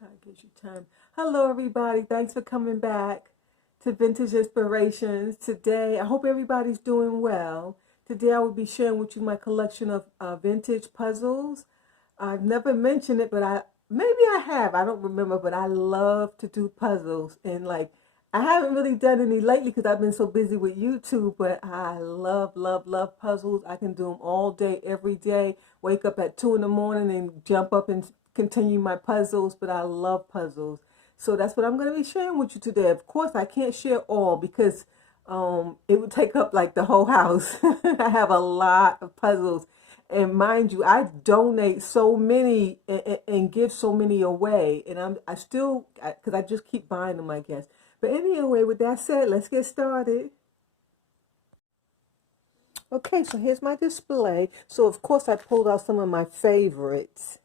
God gives you time. Hello, everybody. Thanks for coming back to Vintage Inspirations. Today, I hope everybody's doing well. Today, I will be sharing with you my collection of vintage puzzles. I've never mentioned it, but maybe I have. I don't remember, but I love to do puzzles. And I haven't really done any lately because I've been so busy with YouTube, but I love, love, love puzzles. I can do them all day, every day. Wake up at 2 in the morning and jump up and continue my puzzles, but I love puzzles. So that's what I'm going to be sharing with you today. Of course, I can't share all because it would take up like the whole house. I have a lot of puzzles. And mind you, I donate so many and give so many away. And I still, because I just keep buying them, I guess. But anyway, with that said, let's get started. Okay, so here's my display. So, of course, I pulled out some of my favorites.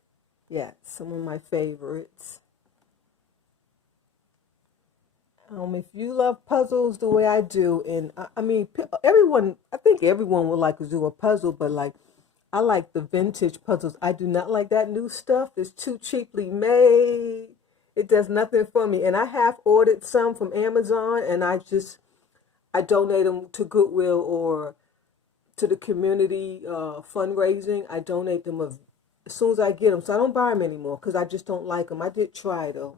Yeah, some of my favorites. If you love puzzles the way I do, and I mean, I think everyone would like to do a puzzle, but I like the vintage puzzles. I do not like that new stuff. It's too cheaply made. It does nothing for me. And I have ordered some from Amazon, and I donate them to Goodwill or to the community fundraising. I donate them as soon as I get them. So I don't buy them anymore because I just don't like them. I did try though.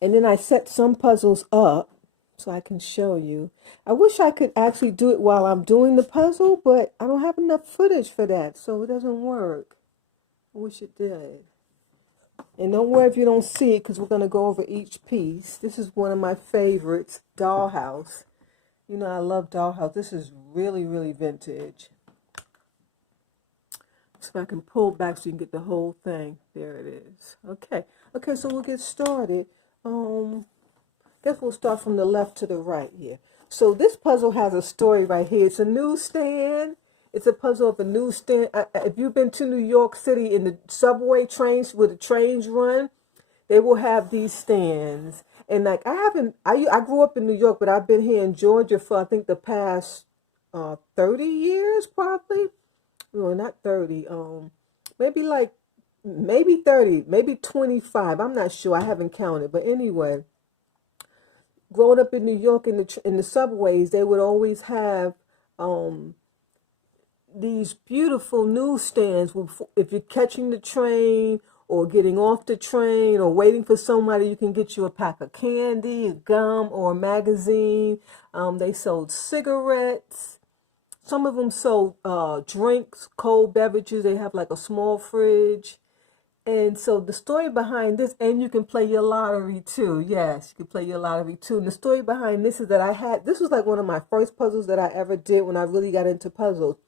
And then I set some puzzles up so I can show you. I wish I could actually do it while I'm doing the puzzle, but I don't have enough footage for that, so it doesn't work. I wish it did. And don't worry if you don't see it because we're going to go over each piece. This is one of my favorites, Dollhouse. You know, I love Dollhouse. This is really, really vintage. So if I can pull back so you can get the whole thing. There it is. Okay. Okay, so we'll get started. Guess we'll start from the left to the right here. So this puzzle has a story right here. It's a newsstand. It's a puzzle of a newsstand. If you've been to New York City in the subway trains where the trains run, they will have these stands. And I grew up in New York, but I've been here in Georgia for I think the past 30 years probably. No, not 30. Maybe 30, maybe 25. I'm not sure. I haven't counted. But anyway, growing up in New York in the subways, they would always have these beautiful newsstands. If you're catching the train or getting off the train or waiting for somebody, you can get you a pack of candy, a gum, or a magazine. They sold cigarettes. Some of them sold drinks, cold beverages. They have like a small fridge. And so the story behind this, and you can play your lottery too. Yes, you can play your lottery too. And the story behind this is that this was like one of my first puzzles that I ever did when I really got into puzzles.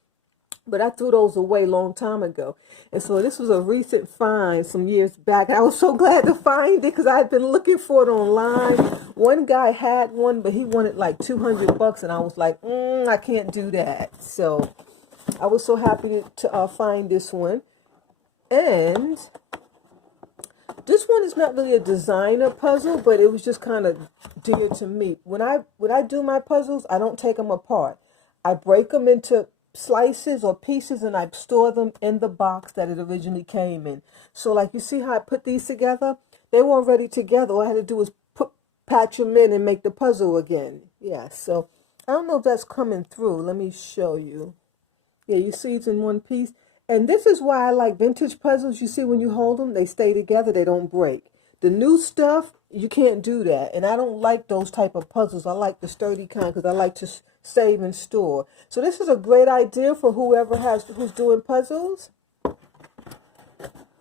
But I threw those away a long time ago. And so this was a recent find some years back. I was so glad to find it because I had been looking for it online. One guy had one, but he wanted like $200. And I was like, I can't do that. So I was so happy to find this one. And this one is not really a designer puzzle, but it was just kind of dear to me. When I do my puzzles, I don't take them apart. I break them into slices or pieces and I store them in the box that it originally came in. So like you see how I put these together? They were already together. All I had to do was patch them in and make the puzzle again. Yeah, so I don't know if that's coming through. Let me show you. Yeah, you see it's in one piece. And this is why I like vintage puzzles. You see when you hold them, they stay together. They don't break. The new stuff, you can't do that. And I don't like those type of puzzles. I like the sturdy kind because I like to save and store. So this is a great idea for who's doing puzzles.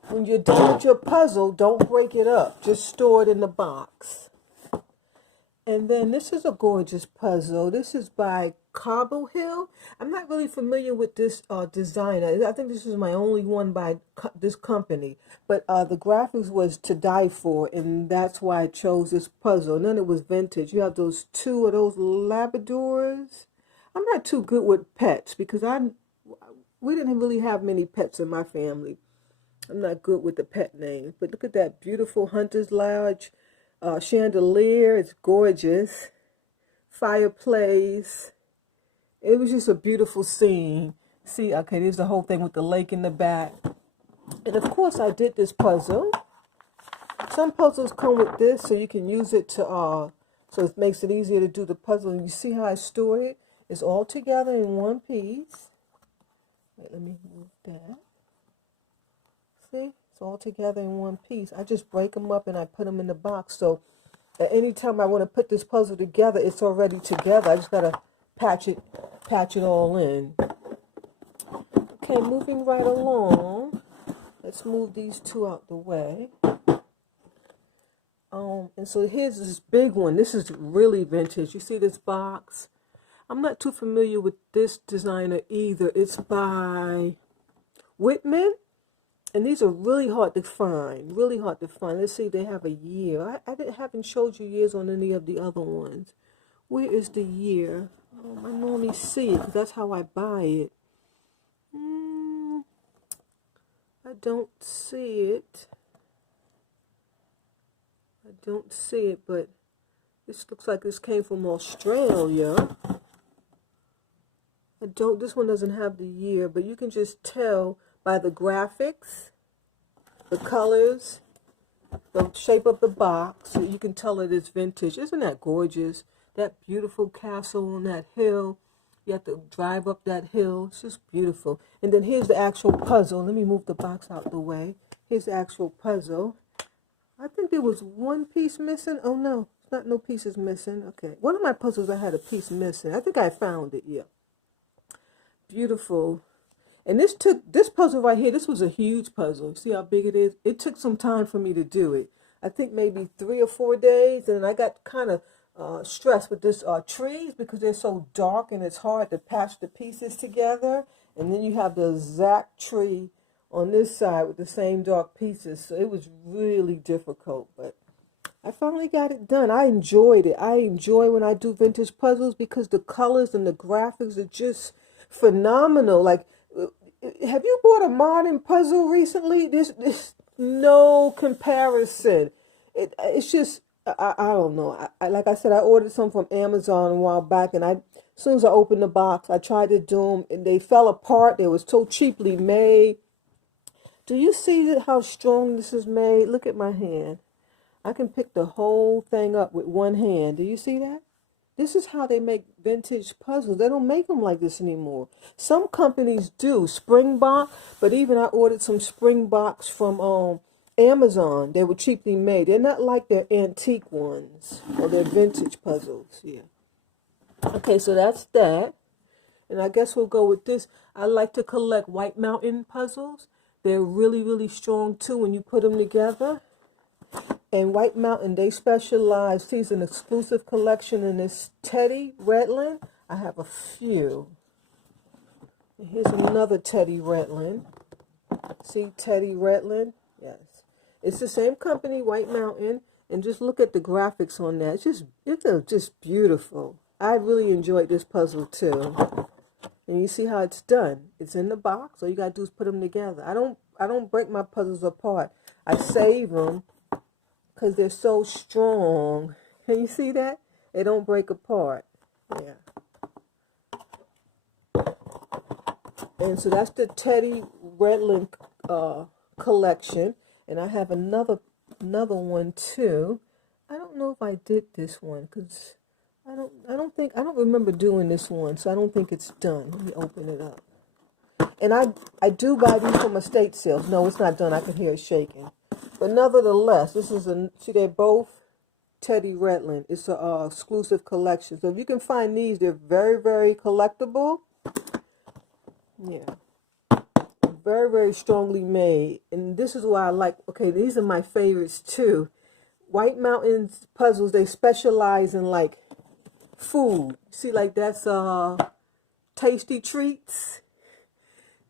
When you're done with your puzzle, don't break it up. Just store it in the box. And then this is a gorgeous puzzle. This is by Cobble Hill. I'm not really familiar with this designer. I think this is my only one by this company. But the graphics was to die for, and that's why I chose this puzzle. And then it was vintage. You have those two of those Labradors. I'm not too good with pets because we didn't really have many pets in my family. I'm not good with the pet names. But look at that beautiful Hunter's Lodge chandelier. It's gorgeous. Fireplace. It was just a beautiful scene. See, okay, there's the whole thing with the lake in the back. And of course I did this puzzle Some puzzles come with this, so you can use it to, so it makes it easier to do the puzzle. And you see how I stored it? It's all together in one piece. Wait, let me move that. See? It's all together in one piece. I just break them up and I put them in the box. So at any time I want to put this puzzle together, it's already together. I just got to patch it all in. Okay, moving right along. Let's move these two out the way. And so here's this big one. This is really vintage. You see this box? I'm not too familiar with this designer either. It's by Whitman. And these are really hard to find. Really hard to find. Let's see if they have a year. I haven't showed you years on any of the other ones. Where is the year? I normally see it because that's how I buy it. I don't see it. I don't see it, but this looks like this came from Australia. This one doesn't have the year, but you can just tell by the graphics, the colors, the shape of the box, so you can tell it is vintage. Isn't that gorgeous? That beautiful castle on that hill. You have to drive up that hill. It's just beautiful. And then here's the actual puzzle. Let me move the box out the way. Here's the actual puzzle. I think there was one piece missing. Oh, no. It's not no pieces missing. Okay. One of my puzzles, I had a piece missing. I think I found it. Yeah. Beautiful. And this puzzle right here, this was a huge puzzle. See how big it is? It took some time for me to do it. I think maybe 3 or 4 days. And I got kind of stressed with this trees because they're so dark and it's hard to patch the pieces together. And then you have the exact tree on this side with the same dark pieces. So it was really difficult, but I finally got it done. I enjoyed it. I enjoy when I do vintage puzzles because the colors and the graphics are just phenomenal. Like, have you bought a modern puzzle recently? There's no comparison. It's just, I don't know. Like I said, I ordered some from Amazon a while back, and as soon as I opened the box, I tried to do them, and they fell apart. They were so cheaply made. Do you see how strong this is made? Look at my hand. I can pick the whole thing up with one hand. Do you see that? This is how they make vintage puzzles. They don't make them like this anymore. Some companies do, Springbok, but even I ordered some Springboks from Amazon. They were cheaply made. They're not like their antique ones or their vintage puzzles. Yeah. Okay, so that's that. And I guess we'll go with this. I like to collect White Mountain puzzles. They're really, really strong too when you put them together. And White Mountain, they specialize. See, it's an exclusive collection in this Teddy Redland. I have a few. And here's another Teddy Redland. See, Teddy Redland? Yes. It's the same company, White Mountain. And just look at the graphics on that. It's just beautiful. I really enjoyed this puzzle too. And you see how it's done. It's in the box. All you got to do is put them together. I don't break my puzzles apart. I save them because they're so strong. Can you see that? They don't break apart. Yeah. And so that's the Teddy Redland collection. And I have another one too. I don't know if I did this one because I don't remember doing this one, so I don't think it's done. Let me open it up. And I do buy these from estate sales. No, it's not done. I can hear it shaking. But nevertheless, see, they're both Teddy Redland. It's an exclusive collection. So if you can find these, they're very, very collectible. Yeah. Very, very strongly made. And this is why I like, okay, these are my favorites too. White Mountains puzzles, they specialize in like food. See, like that's tasty treats.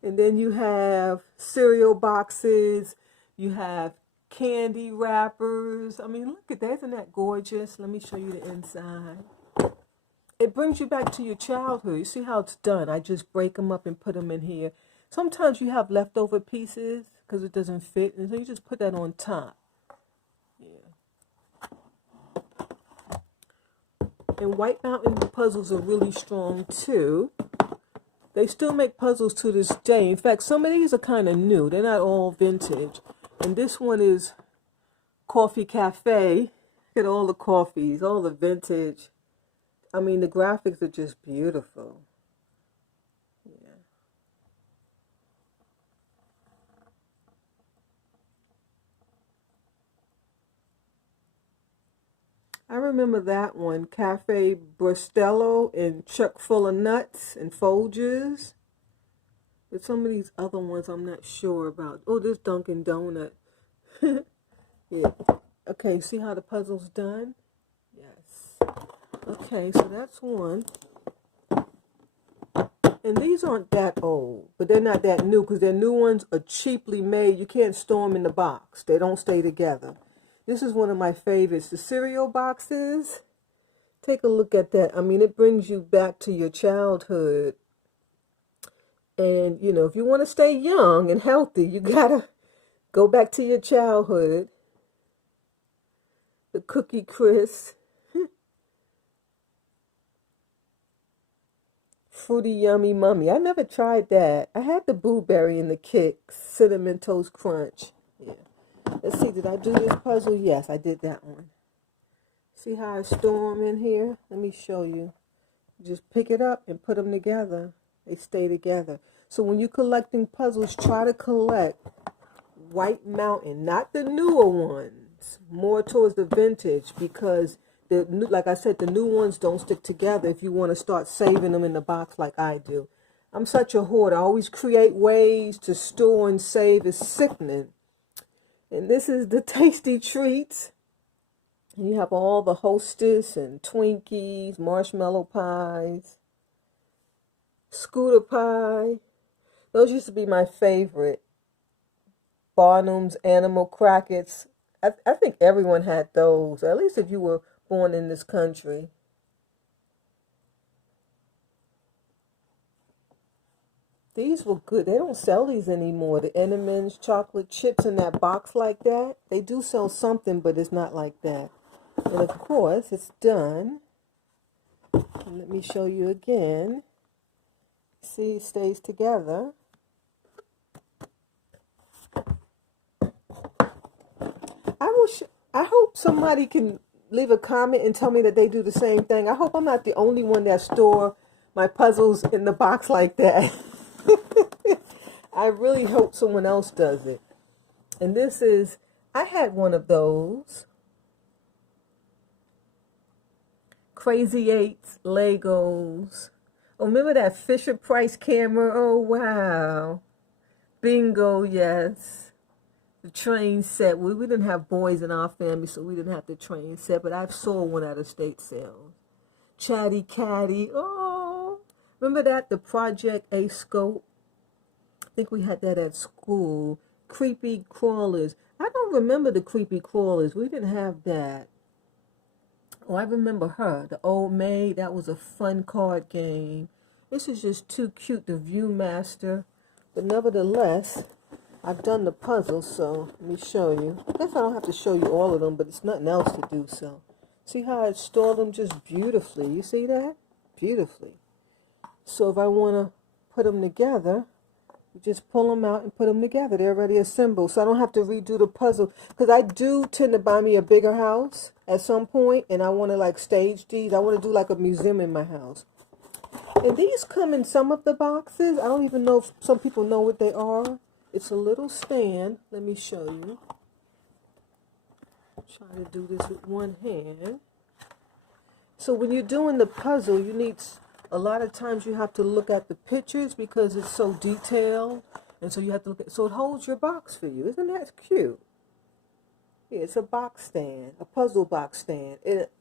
And then you have cereal boxes. You have candy wrappers. I mean, look at that. Isn't that gorgeous? Let me show you the inside. It brings you back to your childhood. You see how it's done? I just break them up and put them in here. Sometimes you have leftover pieces because it doesn't fit. And so you just put that on top. Yeah. And White Mountain puzzles are really strong too. They still make puzzles to this day. In fact, some of these are kind of new. They're not all vintage. And this one is coffee cafe. Look at all the coffees, all the vintage. I mean, the graphics are just beautiful. Yeah. I remember that one, Cafe Brustello and Chuck full of nuts and Folgers. But some of these other ones I'm not sure about. Oh, this Dunkin' Donut. Yeah. Okay, see how the puzzle's done? Yes. Okay, so that's one. And these aren't that old, but they're not that new because their new ones are cheaply made. You can't store them in the box. They don't stay together. This is one of my favorites, the cereal boxes. Take a look at that. I mean, it brings you back to your childhood. And, you know, if you want to stay young and healthy, you got to go back to your childhood. The Cookie Crisp. Fruity Yummy Mummy. I never tried that. I had the Blueberry and the Kicks. Cinnamon Toast Crunch. Yeah. Let's see, did I do this puzzle? Yes, I did that one. See how I store them in here? Let me show you. Just pick it up and put them together. They stay together. So when you're collecting puzzles, try to collect White Mountain, not the newer ones, more towards the vintage, because the new, like I said, the new ones don't stick together if you want to start saving them in the box like I do. I'm such a hoarder. I always create ways to store and save. It's sickening. And this is the Tasty Treats. And you have all the Hostess and Twinkies, marshmallow pies, Scooter pie. Those used to be my favorite. Barnum's Animal Crackers. I think everyone had those, at least if you were born in this country. These were good. They don't sell these anymore. The M&M's chocolate chips in that box like that. They do sell something, but it's not like that. And of course, it's done. And let me show you again. See, it stays together. I hope somebody can leave a comment and tell me that they do the same thing. I hope I'm not the only one that store my puzzles in the box like that. I really hope someone else does it. And this is, I had one of those. Crazy Eights, Legos. Oh, remember that Fisher Price camera? Oh, wow. Bingo, yes. The train set. We didn't have boys in our family, so we didn't have the train set, but I saw one at estate sales. Chatty Catty. Oh, remember that? The Project A Scope. I think we had that at school. Creepy Crawlers. I don't remember the Creepy Crawlers. We didn't have that. Oh, I remember her. The Old Maid. That was a fun card game. This is just too cute. The Viewmaster. But nevertheless, I've done the puzzle, so let me show you. I guess I don't have to show you all of them, but it's nothing else to do so. See how I stored them just beautifully? You see that? Beautifully. So if I want to put them together, you just pull them out and put them together. They're already assembled, so I don't have to redo the puzzle. Because I do tend to buy me a bigger house at some point, and I want to like stage these. I want to do like a museum in my house. And these come in some of the boxes. I don't even know if some people know what they are. It's a little stand. Let me show you. Try to do this with one hand. So when you're doing the puzzle, you need, a lot of times you have to look at the pictures because it's so detailed. And so you have to look at, so it holds your box for you. Isn't that cute? Yeah, it's a box stand, a puzzle box stand.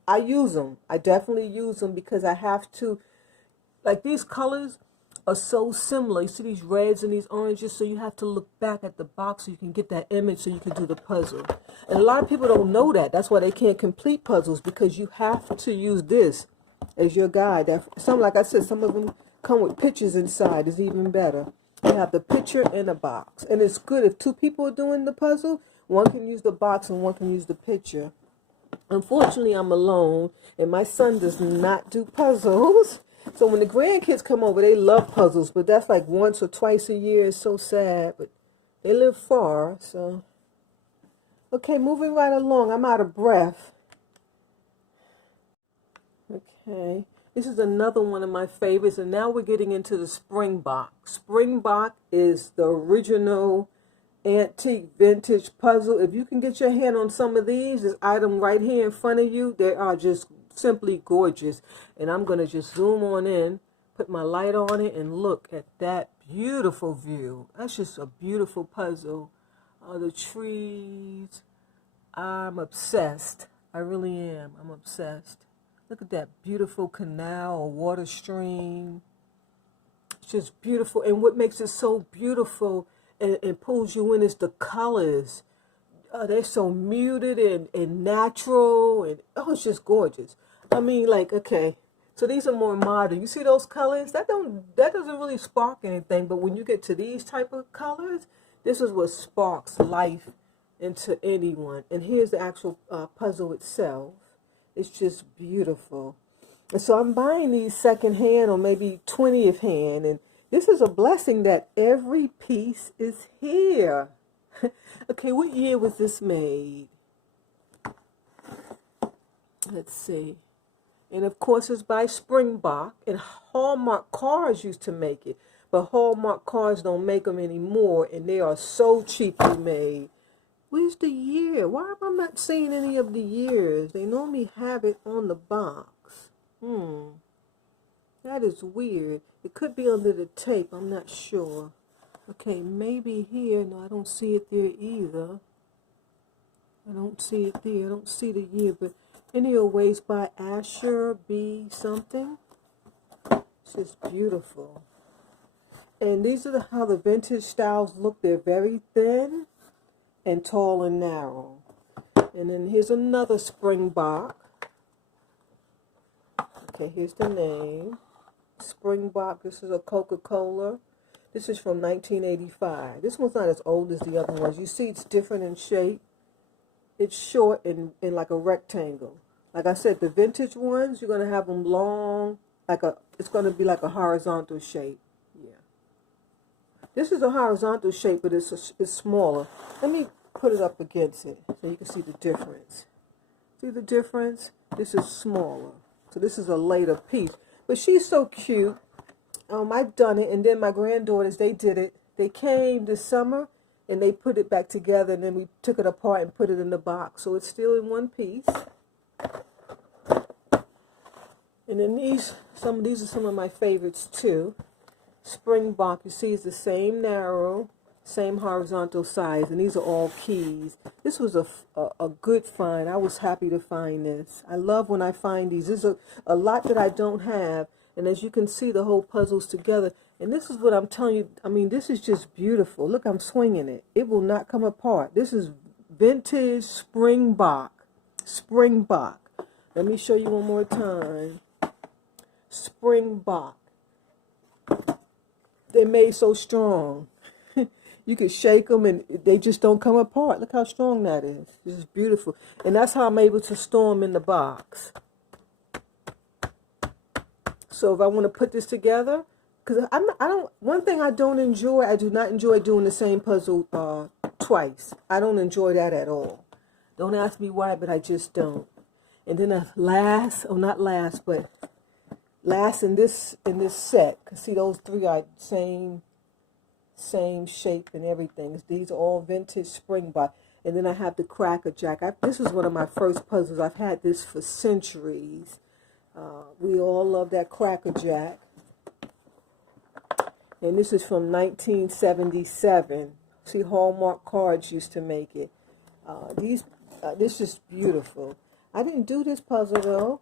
I use them. I definitely use them because I have to, like these colors are so similar. You see these reds and these oranges, so you have to look back at the box so you can get that image so you can do the puzzle. And a lot of people don't know that. That's why they can't complete puzzles, because you have to use this as your guide. Some, like I said, some of them come with pictures inside. It's even better. You have the picture and a box. And it's good if two people are doing the puzzle, one can use the box and one can use the picture. Unfortunately, I'm alone, and my son does not do puzzles. So when the grandkids come over, they love puzzles, but that's like once or twice a year. It's so sad, but they live far, so Okay, moving right along. I'm out of breath. Okay, this is another one of my favorites, and now we're getting into the Springbok. Springbok is the original antique vintage puzzle. If you can get your hand on some of these, this item right here in front of you, they are just simply gorgeous. And I'm going to just zoom on in, put my light on it, and look at that beautiful view. That's just a beautiful puzzle. The trees. I'm obsessed. I really am. I'm obsessed. Look at that beautiful canal or water stream. It's just beautiful. And what makes it so beautiful and pulls you in is the colors. They're so muted and natural. And oh, it's just gorgeous. I mean, like, okay. So these are more modern. You see those colors? That doesn't really spark anything. But when you get to these type of colors, this is what sparks life into anyone. And here's the actual puzzle itself. It's just beautiful. And so I'm buying these secondhand or maybe 20th hand. And this is a blessing that every piece is here. Okay, what year was this made? Let's see. And of course it's by Springbok. And Hallmark Cars used to make it. But Hallmark Cars don't make them anymore. And they are so cheaply made. Where's the year? Why am I not seeing any of the years? They normally have it on the box. That is weird. It could be under the tape. I'm not sure. Okay, maybe here. No, I don't see it there either. I don't see it there. I don't see the year. But anyways, by Asher B. something. It's just beautiful. And these are how the vintage styles look. They're very thin and tall and narrow. And then here's another Springbok. Okay, here's the name. Springbok. This is a Coca-Cola. This is from 1985. This one's not as old as the other ones. You see it's different in shape. It's short and like a rectangle. Like I said, the vintage ones, you're going to have them long. It's going to be like a horizontal shape. This is a horizontal shape, but it's smaller. Let me put it up against it so you can see the difference. See the difference? This is smaller. So this is a later piece. But she's so cute. I've done it, and then my granddaughters, they did it. They came this summer, and they put it back together, and then we took it apart and put it in the box. So it's still in one piece. And then these are some of my favorites, too. Springbok, you see, is the same narrow, same horizontal size, and these are all keys. This was a good find. I was happy to find this. I love when I find these. There's a lot that I don't have, and as you can see, the whole puzzle's together. And this is what I'm telling you. I mean, this is just beautiful. Look, I'm swinging it. It will not come apart. This is vintage Springbok. Springbok. Let me show you one more time. Springbok. They're made so strong. You can shake them and they just don't come apart. Look how strong that is. This is beautiful. And that's how I'm able to store them in the box. So if I want to put this together, because one thing I do not enjoy doing the same puzzle twice. I don't enjoy that at all. Don't ask me why, but I just don't. And then last in this set, because see those three are same shape and everything. These are all vintage Springbok. And then I have the Cracker Jack. This is one of my first puzzles. I've had this for centuries. We all love that Cracker Jack. And this is from 1977. See, Hallmark Cards used to make it. This is beautiful. I didn't do this puzzle though.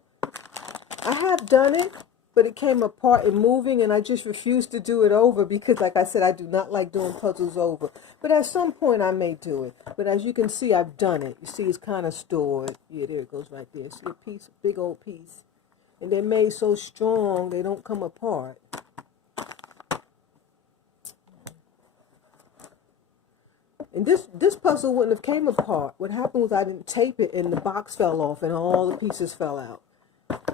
I have done it, but it came apart and moving, and I just refused to do it over because, like I said, I do not like doing puzzles over. But at some point, I may do it. But as you can see, I've done it. You see, it's kind of stored. Yeah, there it goes right there. See a piece, a big old piece. And they're made so strong, they don't come apart. And this puzzle wouldn't have came apart. What happened was I didn't tape it, and the box fell off, and all the pieces fell out.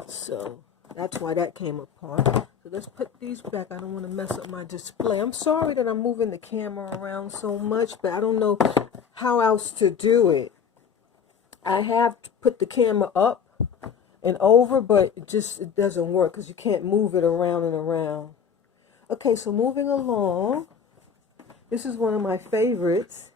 So that's why that came apart. So let's put these back. I don't want to mess up my display. I'm sorry that I'm moving the camera around so much, but I don't know how else to do it. I have put the camera up and over, but it doesn't work because you can't move it around and around. Okay, so moving along, this is one of my favorites.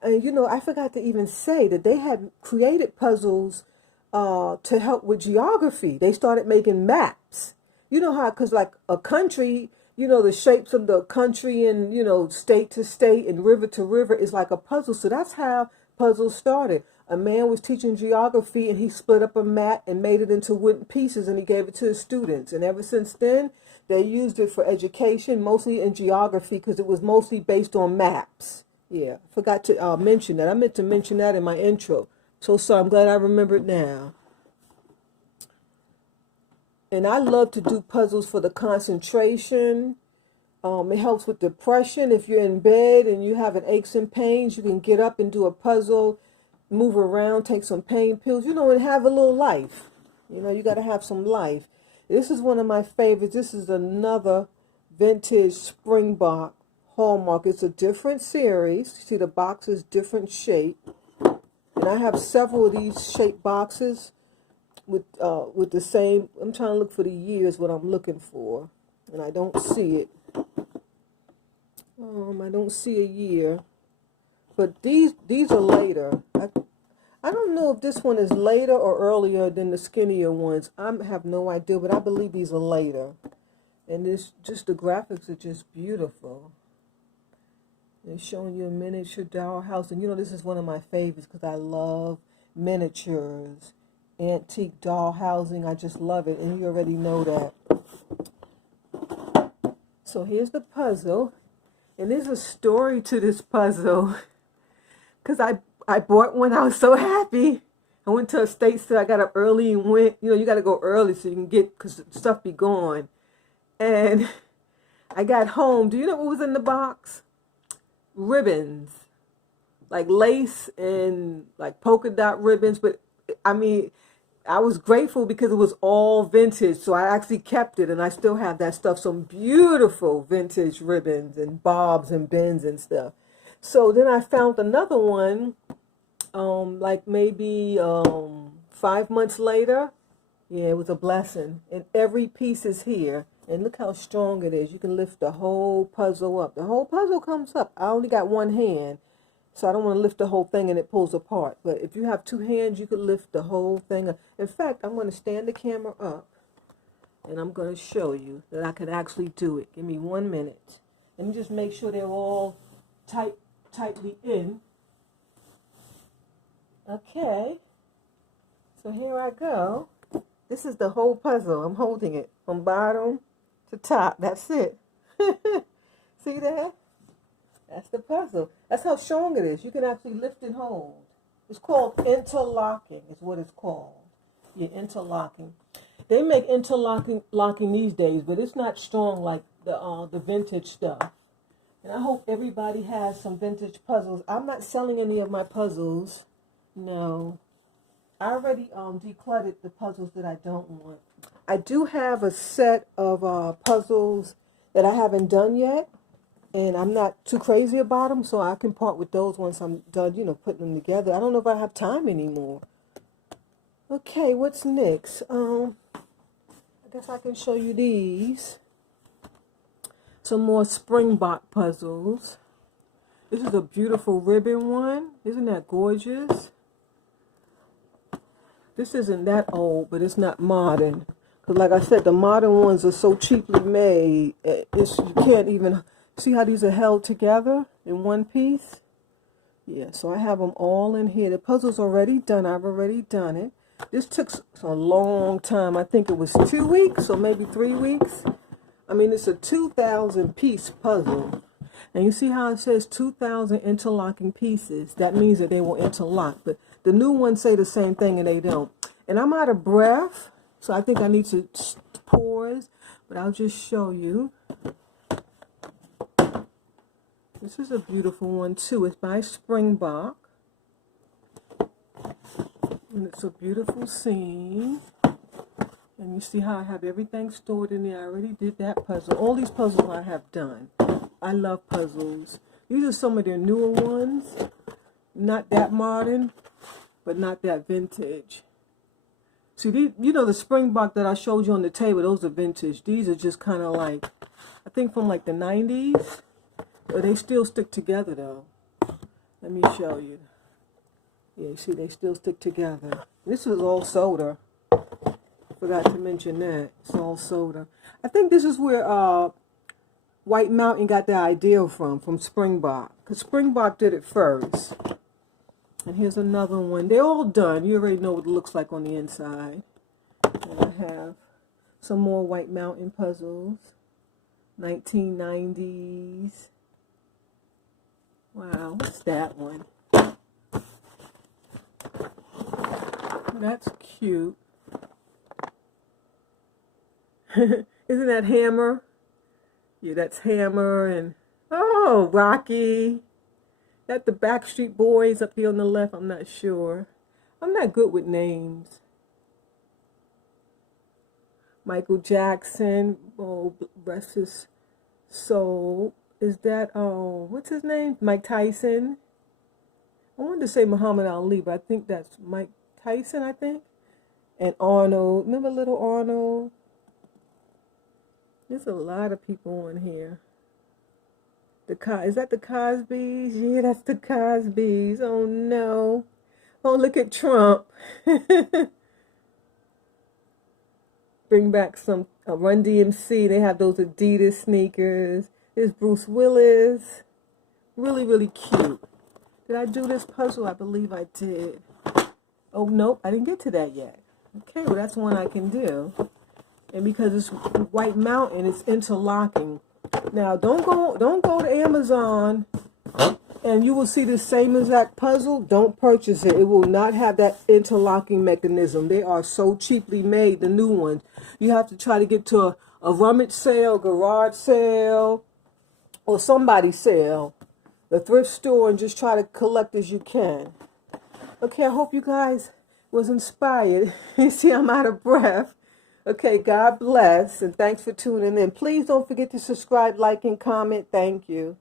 And you know, I forgot to even say that they had created puzzles to help with geography. They started making maps. You know how, because like a country, you know, the shapes of the country and, you know, state to state and river to river is like a puzzle. So that's how puzzles started. A man was teaching geography and he split up a map and made it into wooden pieces and he gave it to his students. And ever since then, they used it for education, mostly in geography because it was mostly based on maps. Yeah, forgot to mention that. I meant to mention that in my intro. So sorry, I'm glad I remembered now. And I love to do puzzles for the concentration. It helps with depression. If you're in bed and you have aches and pains, you can get up and do a puzzle, move around, take some pain pills, you know, and have a little life. You know, you got to have some life. This is one of my favorites. This is another vintage Springbok Hallmark. It's a different series. See, the box is different shape. And I have several of these shaped boxes with the same. I'm trying to look for the years, what I'm looking for. And I don't see it. I don't see a year. But these are later. I don't know if this one is later or earlier than the skinnier ones. I have no idea, but I believe these are later. And this, just the graphics are just beautiful. They're showing you a miniature dollhouse. And you know, this is one of my favorites because I love miniatures, antique doll housing. I just love it. And you already know that. So here's the puzzle. And there's a story to this puzzle. Because I bought one. I was so happy. I went to a state sale. I got up early and went. You know, you got to go early so you can get, because stuff be gone. And I got home. Do you know what was in the box? Ribbons. Like lace and like polka dot ribbons. But I mean, I was grateful because it was all vintage. So I actually kept it and I still have that stuff. Some beautiful vintage ribbons and bobs and bins and stuff. So then I found another one, like maybe 5 months later. Yeah, it was a blessing. And every piece is here. And look how strong it is. You can lift the whole puzzle up. The whole puzzle comes up. I only got one hand, so I don't want to lift the whole thing and it pulls apart. But if you have two hands, you could lift the whole thing up. In fact, I'm going to stand the camera up, and I'm going to show you that I could actually do it. Give me 1 minute. Let me just make sure they're all tightly in. Okay. So here I go. This is the whole puzzle. I'm holding it from bottom to top. That's it. See that? That's the puzzle. That's how strong it is. You can actually lift and hold. It's called interlocking is what it's called. Yeah, interlocking. They make interlocking these days, but it's not strong like the vintage stuff. And I hope everybody has some vintage puzzles. I'm not selling any of my puzzles. No. I already decluttered the puzzles that I don't want. I do have a set of puzzles that I haven't done yet, and I'm not too crazy about them, so I can part with those once I'm done, you know, putting them together. I don't know if I have time anymore. Okay, what's next? I guess I can show you these. Some more Springbok puzzles. This is a beautiful ribbon one. Isn't that gorgeous? This isn't that old, but it's not modern. Because like I said, the modern ones are so cheaply made. You can't even see how these are held together in one piece. Yeah, so I have them all in here. The puzzle's already done. I've already done it. This took a long time. I think it was 2 weeks or maybe 3 weeks. I mean, it's a 2,000 piece puzzle. And you see how it says 2,000 interlocking pieces. That means that they will interlock. But the new ones say the same thing and they don't. And I'm out of breath, so I think I need to pause. But I'll just show you. This is a beautiful one too. It's by Springbok. And it's a beautiful scene. And you see how I have everything stored in there. I already did that puzzle. All these puzzles I have done. I love puzzles. These are some of their newer ones. not that modern, but not that vintage. See, these, you know, the Springbok that I showed you on the table, those are vintage. These are just kind of like, I think from like the 90s, but they still stick together though. Let me show you. Yeah, you see, they still stick together. This was all soda. Forgot to mention that. It's all soda. I think this is where White Mountain got the idea from Springbok. Because Springbok did it first. And here's another one. They're all done. You already know what it looks like on the inside. And I have some more White Mountain puzzles. 1990s. Wow, what's that one? That's cute. Isn't that Hammer? Yeah, that's Hammer. And oh, Rocky. That the Backstreet Boys up here on the left. I'm not sure. I'm not good with names. Michael Jackson. Oh, rest his soul. Is that, oh, what's his name? Mike Tyson. I wanted to say Muhammad Ali, but I think that's Mike Tyson, I think. And Arnold. Remember little Arnold? There's a lot of people on here. Is that the Cosbys? Yeah, that's the Cosbys. Oh, no. Oh, look at Trump. Bring back some Run DMC. They have those Adidas sneakers. There's Bruce Willis. Really, really cute. Did I do this puzzle? I believe I did. Oh, nope. I didn't get to that yet. Okay, well, that's one I can do. And because it's White Mountain, it's interlocking. Now, don't go to Amazon and you will see the same exact puzzle. Don't purchase it. It will not have that interlocking mechanism. They are so cheaply made, the new ones. You have to try to get to a rummage sale, garage sale, or somebody's sale, the thrift store, and just try to collect as you can. Okay, I hope you guys was inspired. You see, I'm out of breath. Okay, God bless, and thanks for tuning in. Please don't forget to subscribe, like, and comment. Thank you.